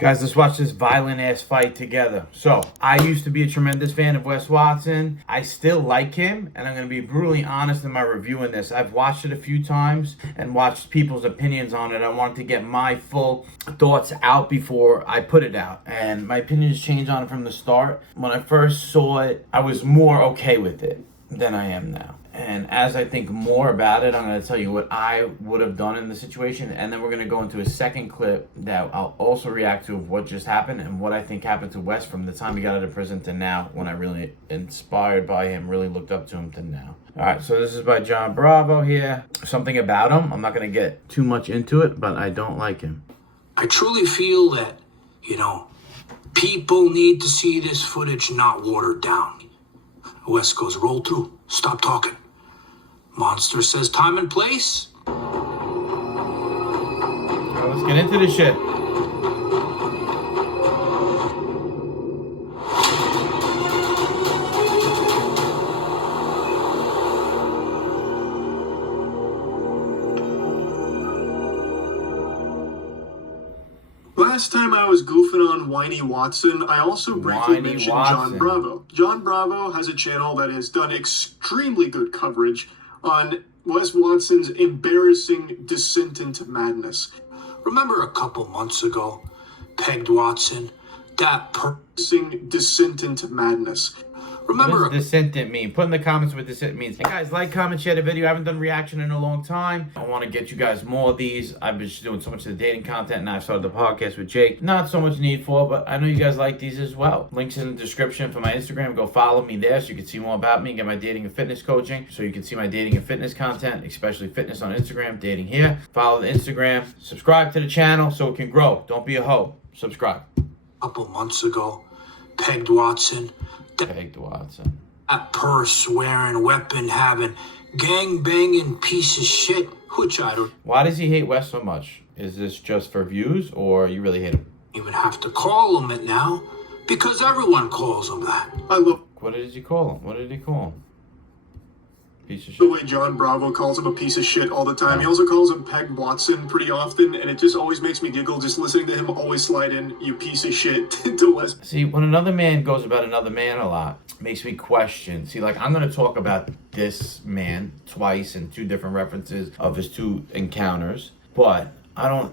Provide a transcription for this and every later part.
Guys, let's watch this violent ass fight together. So, I used to be a tremendous fan of Wes Watson. I still like him, and I'm going to be brutally honest in my review in this. I've watched it a few times and watched people's opinions on it. I wanted to get my full thoughts out before I put it out. And my opinions changed on it from the start. When I first saw it, I was more okay with it than I am now. And as I think more about it, I'm going to tell you what I would have done in the situation. And then we're going to go into a second clip that I'll also react to of what just happened and what I think happened to Wes from the time he got out of prison to now, when I really inspired by him, really looked up to him to now. All right, so this is by John Bravo here. Something about him. I'm not going to get too much into it, but I don't like him. I truly feel that, people need to see this footage not watered down. Wes goes, roll through, stop talking. Monster says time and place. Let's get into this shit. Last time I was goofing on Whiny Watson, I also briefly mentioned John Bravo. John Bravo has a channel that has done extremely good coverage on Wes Watson's embarrassing descent into madness. Remember a couple months ago, pegged Watson, that descent into madness. Remember, what does descendant mean? Put in the comments what descendant means. Hey guys, like, comment, share the video. I haven't done reaction in a long time. I want to get you guys more of these. I've been just doing so much of the dating content, and I've started the podcast with Jake. Not so much need for, but I know you guys like these as well. Links in the description for my Instagram. Go follow me there so you can see more about me. Get my dating and fitness coaching so you can see my dating and fitness content, especially fitness on Instagram, dating here. Follow the Instagram. Subscribe to the channel so it can grow. Don't be a hoe. Subscribe. A couple months ago, pegged Watson. Pegged Watson. That purse-wearing, weapon-having, gang-banging piece of shit, which I don't Why does he hate Wes so much? Is this just for views, or you really hate him? Even have to call him it now, because everyone calls him that. I love... What did he call him? What did he call him? Piece of shit. The way John Bravo calls him a piece of shit all the time. He also calls him Pegged Watson pretty often, and it just always makes me giggle just listening to him always slide in, you piece of shit, to Wes. See, when another man goes about another man a lot, makes me question. See, like, I'm going to talk about this man twice in two different references of his two encounters, but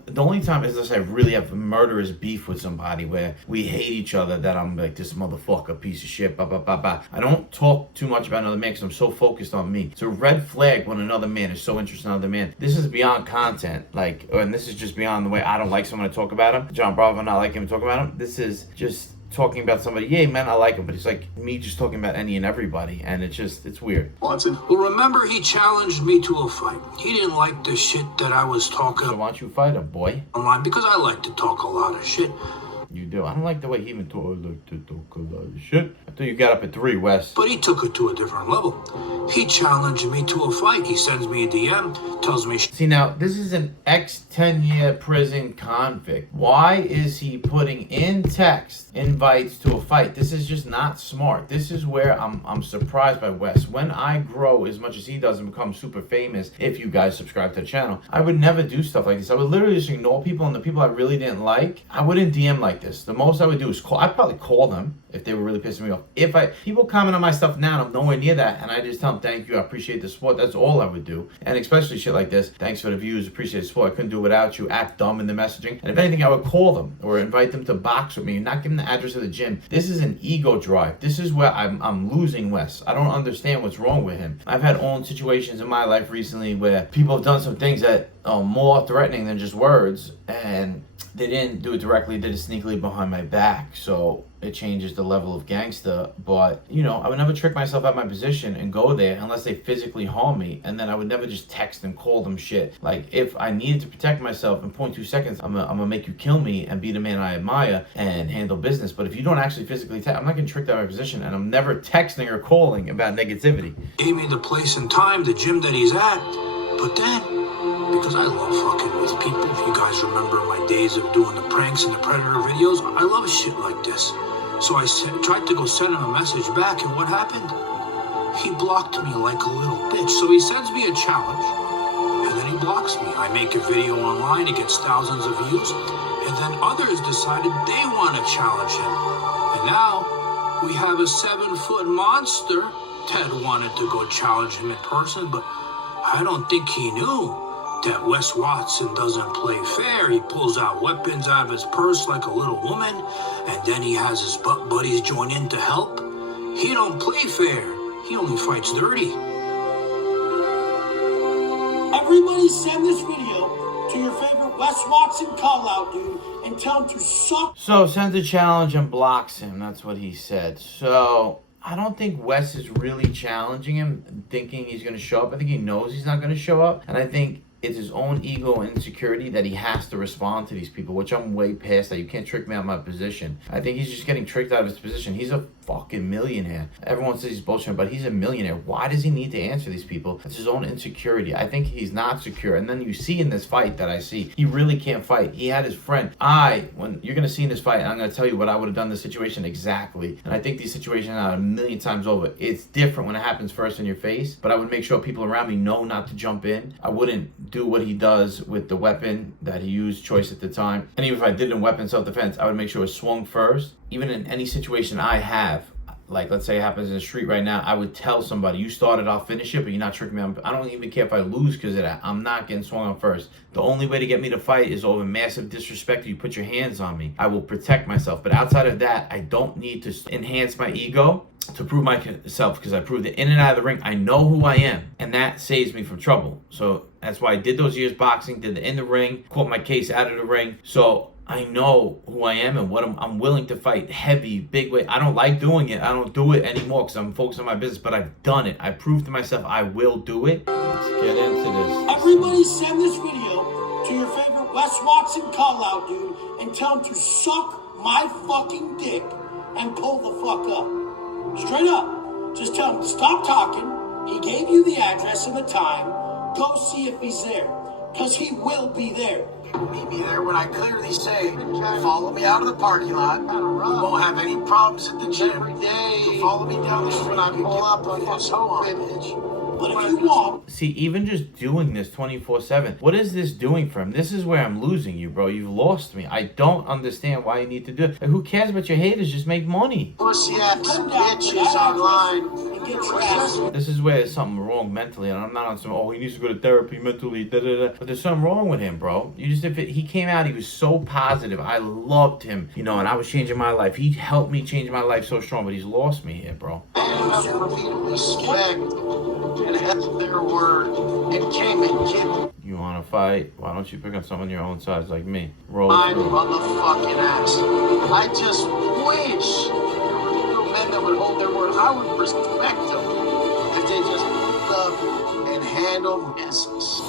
the only time is this I really have murderous beef with somebody where we hate each other, that I'm like, this motherfucker, piece of shit, blah, blah, blah, blah. I don't talk too much about another man because I'm so focused on me. It's a red flag when another man is so interested in another man. This is beyond content, and this is just beyond the way I don't like someone to talk about him. John Bravo, not like him to talk about him. This is just talking about somebody, yeah, man, I like him, but it's like me just talking about any and everybody, and it's weird. Watson. Well, remember he challenged me to a fight. He didn't like the shit that I was talking So why don't you fight him, boy? online, because I like to talk a lot of shit. You do. I don't like the way he even talk. I like to talk a lot of shit. I thought you got up at 3, Wes. But he took it to a different level. He challenged me to a fight. He sends me a DM, tells me... See, now, this is an ex-10-year prison convict. Why is he putting in text invites to a fight? This is just not smart. This is where I'm surprised by Wes. When I grow as much as he does and become super famous, if you guys subscribe to the channel, I would never do stuff like this. I would literally just ignore people, and the people I really didn't like, I wouldn't DM like this. The most I would do is call. I'd probably call them if they were really pissing me off. People comment on my stuff now, and I'm nowhere near that, and I just tell them, thank you, I appreciate the support. That's all I would do. And especially shit like this. Thanks for the views, appreciate the support. I couldn't do it without you. Act dumb in the messaging. And if anything, I would call them or invite them to box with me, not give them the address of the gym. This is an ego drive. This is where I'm losing Wes. I don't understand what's wrong with him. I've had own situations in my life recently where people have done some things that are more threatening than just words, and they didn't do it directly, did it sneakily behind my back, so it changes the level of gangster. But I would never trick myself out of my position and go there unless they physically harm me, and then I would never just text and call them shit. Like, if I needed to protect myself in 0.2 seconds, I'm gonna make you kill me and be the man I admire and handle business. But if you don't actually physically text, I'm not getting tricked out of my position, and I'm never texting or calling about negativity. Gave me the place and time, the gym that he's at, but then, because I love fucking with people. If you guys remember my days of doing the pranks and the Predator videos, I love shit like this. So I tried to go send him a message back, and what happened? He blocked me like a little bitch. So he sends me a challenge, and then he blocks me. I make a video online, it gets thousands of views, And then others decided they want to challenge him. And now we have a 7-foot monster. Ted wanted to go challenge him in person, but I don't think he knew that Wes Watson doesn't play fair. He pulls out weapons out of his purse like a little woman, and then he has his buddies join in to help. He don't play fair. He only fights dirty. Everybody send this video to your favorite Wes Watson call-out dude and tell him to suck. So sends a challenge and blocks him. That's what he said. So I don't think Wes is really challenging him, thinking he's going to show up. I think he knows he's not going to show up. And I think it's his own ego and insecurity that he has to respond to these people, which I'm way past that. You can't trick me out of my position. I think he's just getting tricked out of his position. He's a fucking millionaire. Everyone says he's bullshit, but he's a millionaire. Why does he need to answer these people? It's his own insecurity. I think he's not secure. And then you see in this fight that I see, he really can't fight. He had his friend. When you're going to see in this fight, I'm going to tell you what I would have done in this situation exactly. And I think these situations are a million times over. It's different when it happens first in your face, but I would make sure people around me know not to jump in. I wouldn't do what he does with the weapon that he used choice at the time. And even if I did in weapon self-defense, I would make sure it was swung first. Even in any situation I have, like let's say it happens in the street right now, I would tell somebody, you started, I'll finish it, but you're not tricking me. I don't even care if I lose because of that. I'm not getting swung on first. The only way to get me to fight is over massive disrespect. You put your hands on me. I will protect myself. But outside of that, I don't need to enhance my ego to prove myself, because I proved it in and out of the ring. I know who I am, and that saves me from trouble. So that's why I did those years boxing, did the in the ring, caught my case out of the ring. So I know who I am and what I'm willing to fight. Heavy, big weight. I don't like doing it. I don't do it anymore because I'm focused on my business, but I've done it. I proved to myself I will do it. Let's get into this. Everybody send this video to your favorite Wes Watson call-out dude and tell him to suck my fucking dick and pull the fuck up. Straight up. Just tell him to stop talking. He gave you the address and the time. Go see if he's there, because he will be there. Meet me there when I clearly say, follow me out of the parking lot. We won't have any problems at the gym. Every day. Follow me down the street when I pull up and so on. But if you want... See, even just doing this 24/7, what is this doing for him? This is where I'm losing you, bro. You've lost me. I don't understand why you need to do it. Like, who cares about your haters? Just make money. Pussy-ass bitches online. This is where there's something wrong mentally, and I'm not on some, oh, he needs to go to therapy mentally, But there's something wrong with him, bro. He came out, he was so positive. I loved him, and I was changing my life. He helped me change my life so strong, but he's lost me here, bro. Respect and have their word and came and give. You want to fight? Why don't you pick up someone your own size like me? Roll my through. motherfucking ass. I just wish there were real men that would hold their word. I would respect them if they just love and handle business.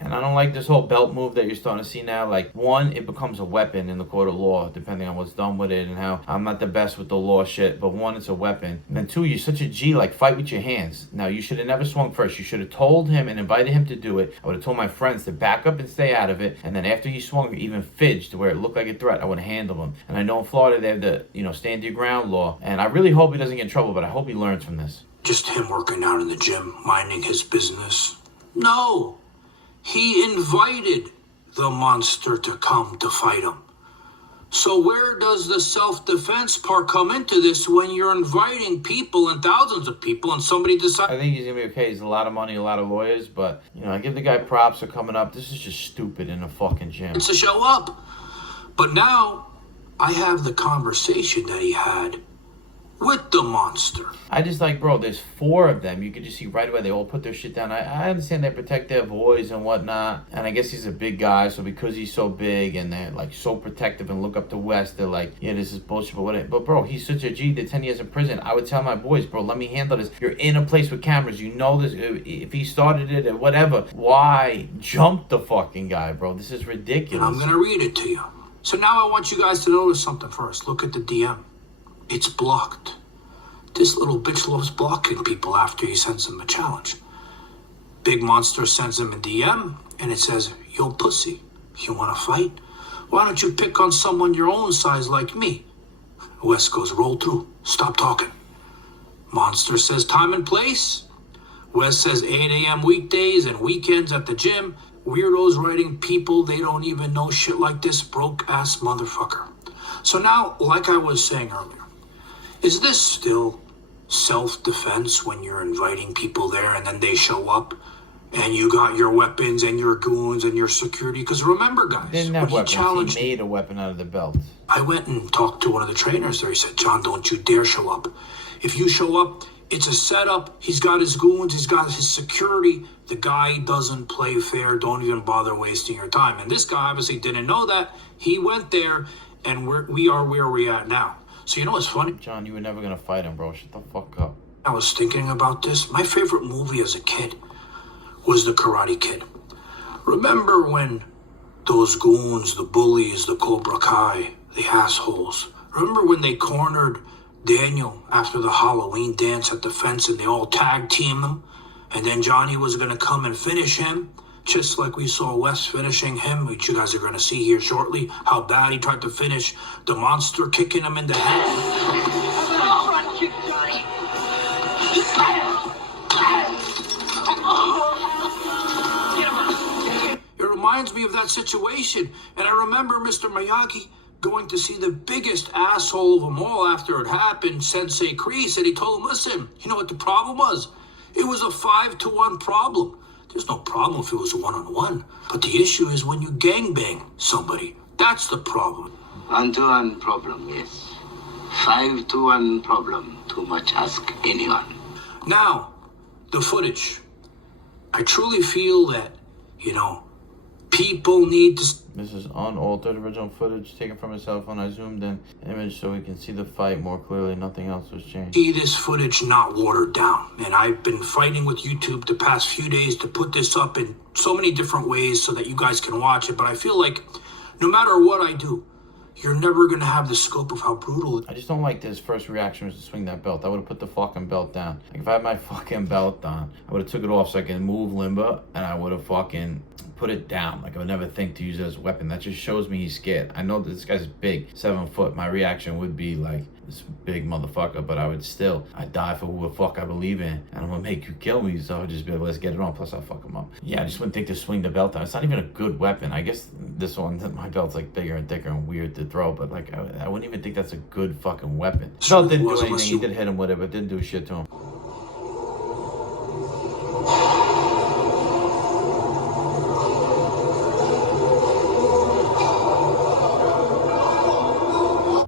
And I don't like this whole belt move that you're starting to see now. Like, one, it becomes a weapon in the court of law, depending on what's done with it and how I'm not the best with the law shit. But one, it's a weapon. And then two, you're such a G, like, fight with your hands. Now, you should have never swung first. You should have told him and invited him to do it. I would have told my friends to back up and stay out of it. And then after he swung, even fidged where it looked like a threat, I would have handled him. And I know in Florida they have the, stand your ground law. And I really hope he doesn't get in trouble, but I hope he learns from this. Just him working out in the gym, minding his business. No! He invited the monster to come to fight him. So where does the self-defense part come into this when you're inviting people and thousands of people and somebody decides... I think he's going to be okay. He's a lot of money, a lot of lawyers, but, I give the guy props for coming up. This is just stupid in a fucking gym. ...to show up. But now, I have the conversation that he had with the monster. I just bro, there's 4 of them. You could just see right away they all put their shit down. I understand they protect their boys and whatnot. And I guess he's a big guy, so because he's so big and they're so protective and look up to Wes, they're like, yeah, this is bullshit, but whatever. But bro, he's such a G, did 10 years in prison. I would tell my boys, bro, let me handle this. You're in a place with cameras, you know this. If he started it or whatever, why jump the fucking guy, bro? This is ridiculous. I'm gonna read it to you. So now I want you guys to notice something first. Look at the DM. It's blocked. This little bitch loves blocking people after he sends them a challenge. Big Monster sends him a DM, and it says, yo, pussy, you want to fight? Why don't you pick on someone your own size like me? Wes goes, roll through. Stop talking. Monster says time and place. Wes says 8 a.m. weekdays and weekends at the gym. weirdos writing people, they don't even know shit like this, broke ass motherfucker. So now, like I was saying earlier, is this still self-defense when you're inviting people there and then they show up and you got your weapons and your goons and your security? Because remember, guys, He didn't have when weapons. He made a weapon out of the belt. I went and talked to one of the trainers there. He said, John, don't you dare show up. If you show up, it's a setup. He's got his goons. He's got his security. The guy doesn't play fair. Don't even bother wasting your time. And this guy obviously didn't know that. He went there, and we are where we're at now. So you know what's funny? John, you were never going to fight him, bro. Shut the fuck up. I was thinking about this. My favorite movie as a kid was The Karate Kid. Remember when those goons, the bullies, the Cobra Kai, the assholes, remember when they cornered Daniel after the Halloween dance at the fence and they all tag teamed them? And then Johnny was going to come and finish him, just like we saw Wes finishing him, which you guys are going to see here shortly, how bad he tried to finish the monster, kicking him in the head. It reminds me of that situation. And I remember Mr. Miyagi going to see the biggest asshole of them all after it happened, Sensei Kreese, and he told him, listen, you know what the problem was? It was a 5-to-1 problem. There's no problem if it was a 1-on-1. But the issue is when you gangbang somebody. That's the problem. 1-to-1 problem, yes. 5-to-1 problem. Too much ask anyone. Now, the footage. I truly feel that, people need to... This is unaltered original footage taken from his cell phone. I zoomed in image so we can see the fight more clearly. Nothing else was changed. See this footage not watered down. And I've been fighting with YouTube the past few days to put this up in so many different ways so that you guys can watch it. But I feel like no matter what I do, you're never going to have the scope of how brutal... I just don't like this first reaction was to swing that belt. I would have put the fucking belt down. Like if I had my fucking belt on, I would have took it off so I can move limbo and I would have fucking put it down. Like I would never think to use it as a weapon. That just shows me he's scared. I know that this guy's big, 7 foot. My reaction would be like this big motherfucker, but I'd die for who the fuck I believe in. And I'm gonna make you kill me, so I'll just be like, let's get it on. Plus I'll fuck him up. Yeah, I just wouldn't think to swing the belt down. It's not even a good weapon. I guess this one, my belt's like bigger and thicker and weird to throw, but like I wouldn't even think that's a good fucking weapon. The belt didn't do anything. He did hit him with it, but didn't do shit to him.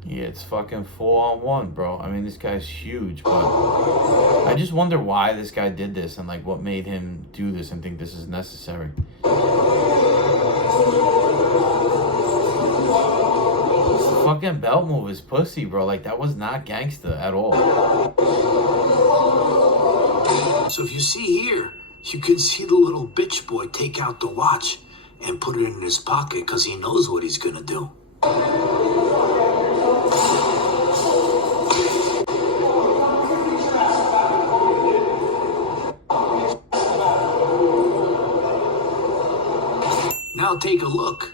It's fucking 4-on-1, bro. I mean, this guy's huge, but I just wonder why this guy did this and like what made him do this and think this is necessary. This fucking belt move is pussy, bro. Like that was not gangsta at all. So if you see here, you can see the little bitch boy take out the watch and put it in his pocket because he knows what he's gonna do. Now take a look.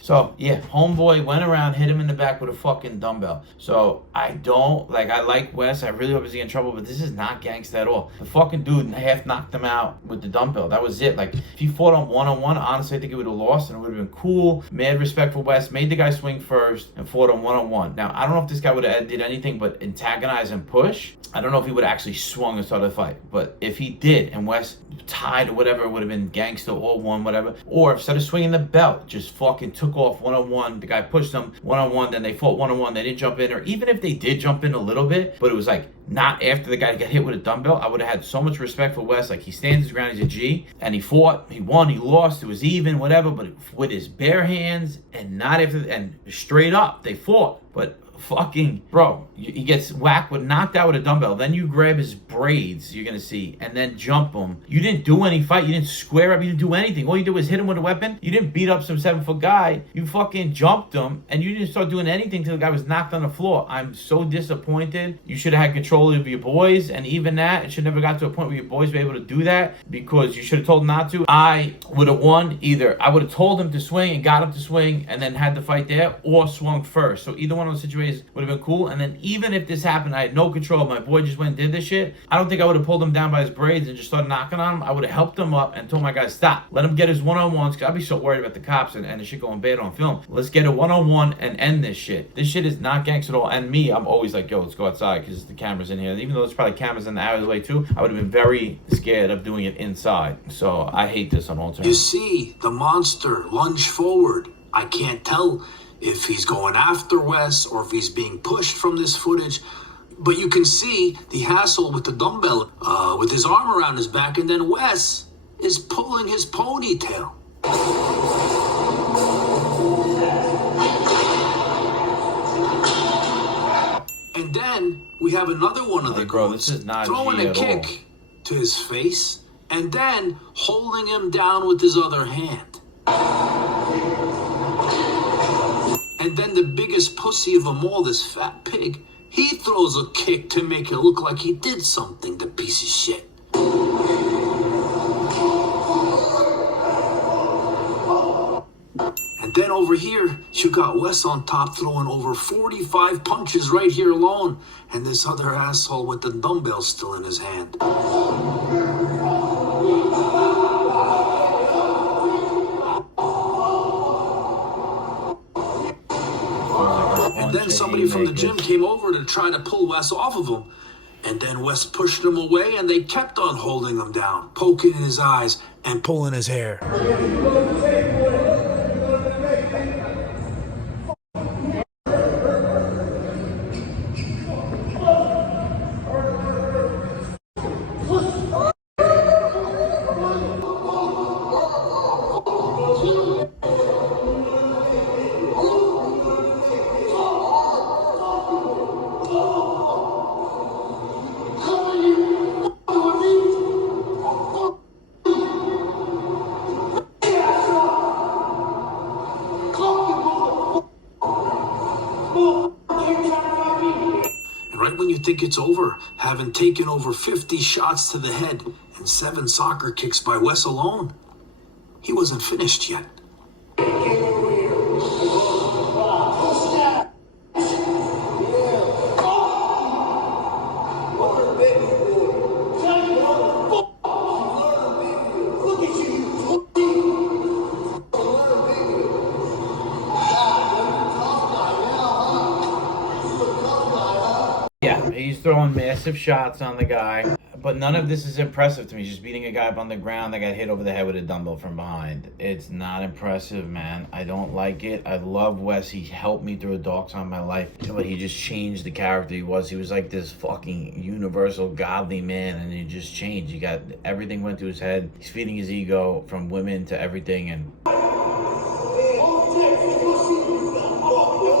So, yeah, homeboy went around, hit him in the back with a fucking dumbbell. So, I like Wes. I really hope he's in trouble, but this is not gangsta at all. The fucking dude half knocked him out with the dumbbell. That was it. Like, if he fought on 1-on-1, honestly, I think he would have lost, and it would have been cool. Mad respect for Wes. Made the guy swing first and fought on 1-on-1. Now, I don't know if this guy would have did anything but antagonize and push. I don't know if he would have actually swung and started the fight. But if he did, and Wes tied or whatever, it would have been gangsta or one, whatever. Or instead of swinging the belt, just fucking took off 1-on-1. The guy pushed him 1-on-1, then they fought 1-on-1. They didn't jump in, or even if they did jump in a little bit, but it was like not after the guy got hit with a dumbbell, I would have had so much respect for Wes. Like he stands his ground, he's a G, and he fought, he won, he lost, it was even, whatever, but with his bare hands and not after, and straight up, they fought. But fucking, bro, he gets whacked with, knocked out with a dumbbell. Then you grab his braids, you're gonna see, and then jump him. You didn't do any fight. You didn't square up. You didn't do anything. All you did was hit him with a weapon. You didn't beat up some 7-foot guy. You fucking jumped him, and you didn't start doing anything till the guy was knocked on the floor. I'm so disappointed. You should have had control control of your boys, and even that, it should never got to a point where your boys were able to do that because you should have told them not to. I would have won either. I would have told him to swing and got him to swing and then had the fight there, or swung first. So either one of those situations would have been cool. And then even if this happened, I had no control. My boy just went and did this shit. I don't think I would have pulled him down by his braids and just started knocking on him. I would have helped him up and told my guys, stop. Let him get his one-on-ones, because I'd be so worried about the cops and the shit going bad on film. Let's get a one-on-one and end this shit. This shit is not gangster at all. And me, I'm always like, yo, let's go outside because the camera's in here. And even though there's probably cameras in the alleyway too, I would have been very scared of doing it inside. So I hate this on all terms. You see the monster lunge forward. I can't tell if he's going after Wes or if he's being pushed from this footage. But you can see the asshole with the dumbbell with his arm around his back, and then Wes is pulling his ponytail. And then we have another one of the this is not throwing G a at kick all. to his face and then holding him down with his other hand. And then the biggest pussy of them all, this fat pig, he throws a kick to make it look like he did something, the piece of shit. And then over here, you got Wes on top throwing over 45 punches right here alone. And this other asshole with the dumbbell still in his hand. And then somebody from the gym came over to try to pull Wes off of him. And then Wes pushed him away, and they kept on holding him down, poking in his eyes and pulling his hair. When you think it's over, having taken over 50 shots to the head and 7 soccer kicks by Wes alone, he wasn't finished yet. Yeah, he's throwing massive shots on the guy, but none of this is impressive to me. He's just beating a guy up on the ground that got hit over the head with a dumbbell from behind. It's not impressive, man. I don't like it. I love Wes. He helped me through a dark time in my life, but he just changed the character he was. He was like this fucking universal godly man, and he just changed. He got everything went to his head. He's feeding his ego from women to everything, and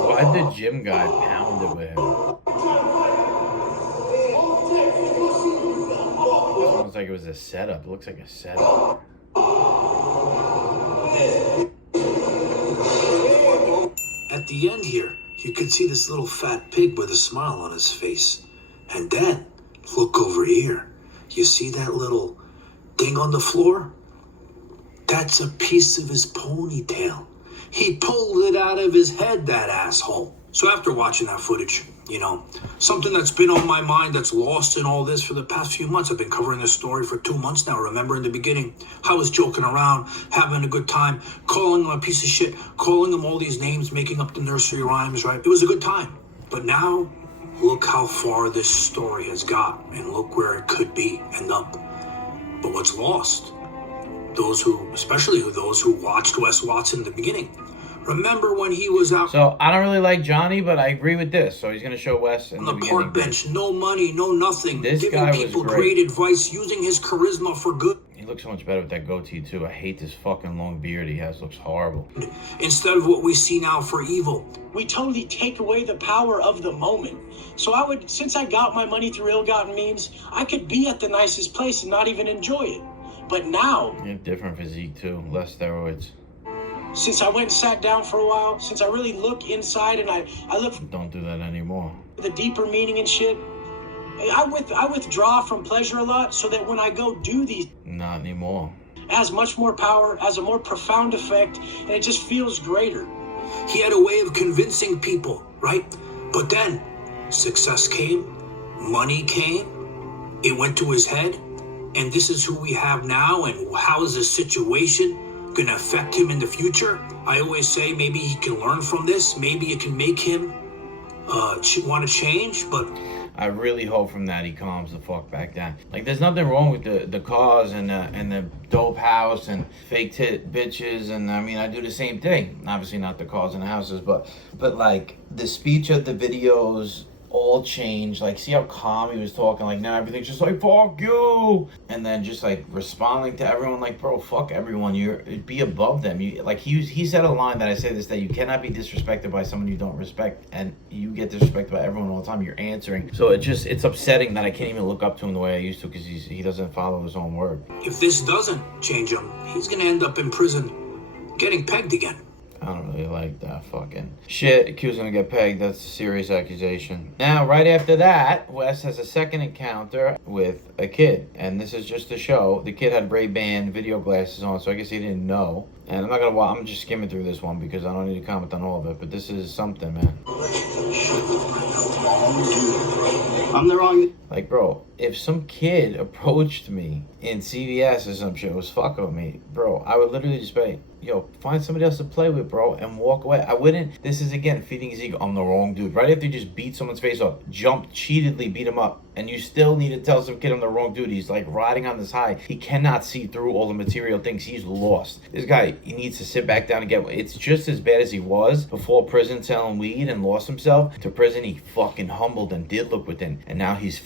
why'd the gym guy pound it with him? Sounds like it was a setup. It looks like a setup. At the end here, you can see this little fat pig with a smile on his face. And then, look over here. You see that little thing on the floor? That's a piece of his ponytail. He pulled it out of his head, that asshole. So after watching that footage, you know, something that's been on my mind that's lost in all this for the past few months. I've been covering this story for 2 months now. Remember in the beginning, I was joking around, having a good time, calling him a piece of shit, calling him all these names, making up the nursery rhymes, right? It was a good time. But now, look how far this story has got, and look where it could be, end up. But what's lost? Those who, especially those who watched Wes Watson in the beginning. Remember when he was out? So I don't really like Johnny, but I agree with this. So he's gonna show Wes in on the the beginning. park bench, no money, no nothing, This giving guy people was great. great advice, using his charisma for good. He looks so much better with that goatee too. I hate this fucking long beard he has. Looks horrible. Instead of what we see now for evil. We totally take away the power of the moment. So I would, since I got my money through ill-gotten means, I could be at the nicest place and not even enjoy it. But now, You have different physique too. Less steroids. since I went and sat down for a while, since I really look inside and I look for Don't do that anymore. the deeper meaning and shit, I withdraw from pleasure a lot so that when I go do these, Not anymore. it has much more power, has a more profound effect, and it just feels greater. He had a way of convincing people, right? But then success came, money came, it went to his head, and this is who we have now, and how is this situation going to affect him in the future? I always say maybe he can learn from this, maybe it can make him want to change, but I really hope from that he calms the fuck back down. Like, there's nothing wrong with the cars and the dope house and fake tit bitches, and I mean, I do the same thing. Obviously not the cars and the houses, but like the speech of the videos all changed. Like, see how calm he was talking? Like, now everything's just like, fuck you, and then just like responding to everyone like, bro, fuck everyone, be above them. You, like, he said a line that I say this, that you cannot be disrespected by someone you don't respect, and you get disrespected by everyone all the time. You're answering, so it's upsetting that I can't even look up to him the way I used to, because he doesn't follow his own word. if this doesn't change him, he's going to end up in prison getting pegged again. I don't really like that fucking shit. Accused him to get pegged. That's a serious accusation. Now, right after that, Wes has a second encounter with a kid. And this is just to show. The kid had Ray-Ban video glasses on, so I guess he didn't know. And I'm not gonna, I'm just skimming through this one because I don't need to comment on all of it. But this is something, man. I'm the wrong. Like, bro, if some kid approached me in CVS or some shit, was fucking with me, bro, I would literally just be, yo, find somebody else to play with, bro, and walk away. I wouldn't. This is, again, feeding his ego. I'm the wrong dude. Right after you just beat someone's face off, jump, cheatedly beat him up, and you still need to tell some kid I'm the wrong dude. He's like riding on this high. He cannot see through all the material things. He's lost. This guy, he needs to sit back down and get. It's just as bad as he was before prison selling weed and lost himself. To prison, he fucking humbled and did look within, and now he's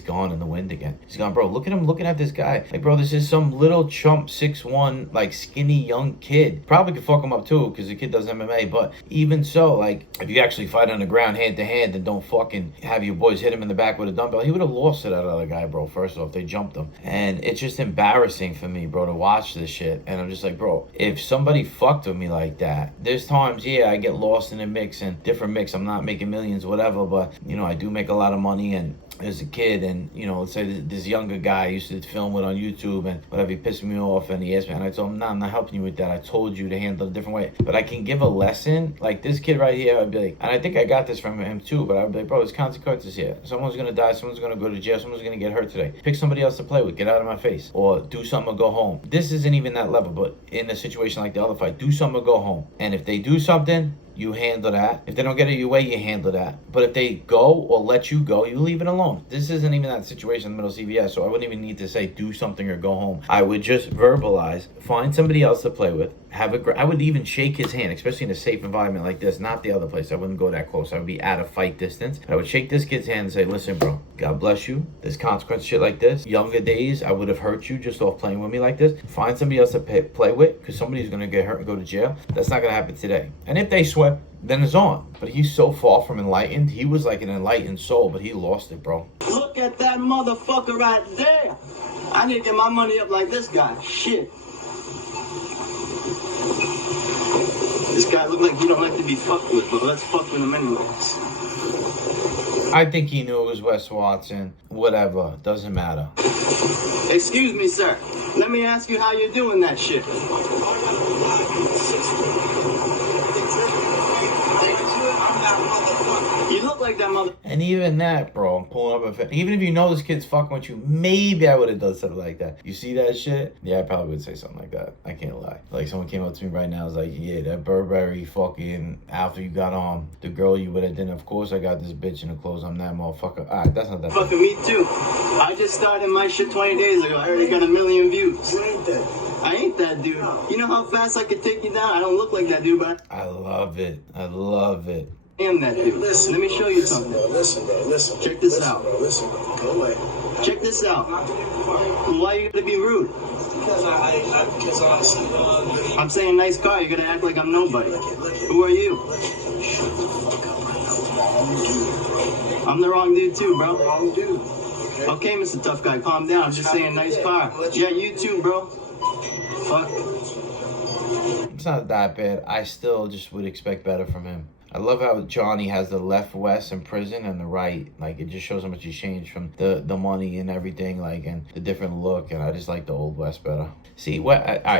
gone in the wind again. He's gone, bro. Look at him looking at this guy. Like, bro, this is some little chump 6'1", like skinny young kid. Probably could fuck him up too, because the kid does MMA. But even so, like, if you actually fight on the ground hand to hand and don't fucking have your boys hit him in the back with a dumbbell, he would have lost to that other guy, bro. First off, they jumped him, and it's just embarrassing for me, bro, to watch this shit. And I'm just like, bro, if somebody fucked with me like that, there's times, yeah, I get lost in a mix and different mix. I'm not making millions, whatever, but you know, I do make a lot of money. And as a kid, and you know, let's say this younger guy I used to film with on YouTube, and whatever, he pissed me off and he asked me, and I told him, nah, I'm not helping you with that. I told you to handle it a different way. But I can give a lesson. Like this kid right here, I'd be like, and I think I got this from him too, but I'd be like, bro, there's consequences here. Someone's gonna die, someone's gonna go to jail, someone's gonna get hurt today. Pick somebody else to play with, get out of my face, or do something or go home. This isn't even that level, but in a situation like the other fight, do something or go home. And if they do something, you handle that. If they don't get it your way, you handle that. But if they go or let you go, you leave it alone. This isn't even that situation in the middle of CVS, so I wouldn't even need to say do something or go home. I would just verbalize, find somebody else to play with, I would even shake his hand, especially in a safe environment like this, not the other place. I wouldn't go that close. I would be out of fight distance. I would shake this kid's hand and say, listen, bro, God bless you. There's consequence shit like this. Younger days, I would have hurt you just off playing with me like this. Find somebody else to play with, because somebody's going to get hurt and go to jail. That's not going to happen today. And if they sweat, then it's on. But he's so far from enlightened. He was like an enlightened soul, but he lost it, bro. Look at that motherfucker right there. I need to get my money up like this guy. Shit. This guy look like he don't like to be fucked with, but let's fuck with him anyways. I think he knew it was Wes Watson. Whatever, doesn't matter. Excuse me, sir. Let me ask you how you're doing that shit. You look like that mother. And even that, bro, I'm pulling up even if you know this kid's fucking with you, maybe I would have done something like that. You see that shit? Yeah, I probably would say something like that. I can't lie. Like, someone came up to me right now, was like, yeah, that Burberry fucking outfit you got on, the girl you with at dinner, of course I got this bitch in the clothes, I'm that motherfucker. Alright, that's not that fucking me too. I just started my shit 20 days ago. I already got 1 million views. You ain't that. I ain't that dude. You know how fast I could take you down? I don't look like that dude, but I love it. I love it. I am that dude. Listen, let me show you something. Listen, bro. Listen. Check this out. Bro, listen, bro. Go away. Check this out. Why are you gonna be rude? Because honestly, I'm saying nice car. You're gonna act like I'm nobody. Who are you? I'm the wrong dude too, bro. Wrong dude. Okay, Mr. Tough Guy, calm down. I'm just saying nice car. Yeah, you too, bro. Fuck. It's not that bad. I still just would expect better from him. I love how Johnny has the left Wes in prison and the right. Like, it just shows how much he's changed from the money and everything, like, and the different look. And I just like the old Wes better. See,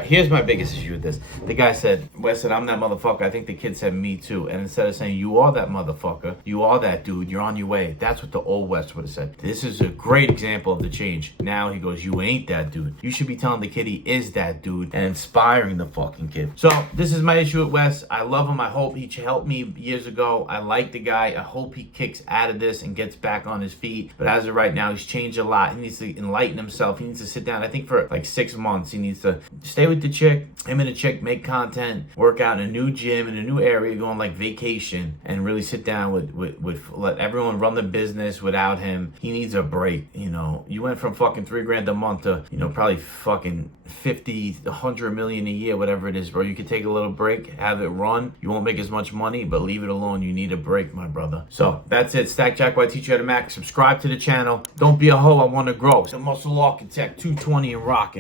here's my biggest issue with this. The guy said, Wes said, I'm that motherfucker. I think the kid said me too. And instead of saying, you are that motherfucker, you are that dude, you're on your way. That's what the old Wes would have said. This is a great example of the change. Now he goes, you ain't that dude. You should be telling the kid he is that dude and inspiring the fucking kid. So this is my issue with Wes. I love him. I hope he helped me years ago. I like the guy. I hope he kicks out of this and gets back on his feet. But as of right now, he's changed a lot. He needs to enlighten himself. He needs to sit down. I think for like 6 months, he needs to stay with the chick, him and the chick, make content, work out in a new gym, in a new area, go on like vacation, and really sit down with let everyone run the business without him. He needs a break. You know, you went from fucking $3,000 a month to, you know, probably fucking 50, 100 million a year, whatever it is, bro. You could take a little break, have it run. You won't make as much money, but leave it alone. You need a break, my brother. So that's it. Stack Jack, where I teach you how to max. Subscribe to the channel. Don't be a hoe. I want to grow. The Muscle Architect 220 and rocking.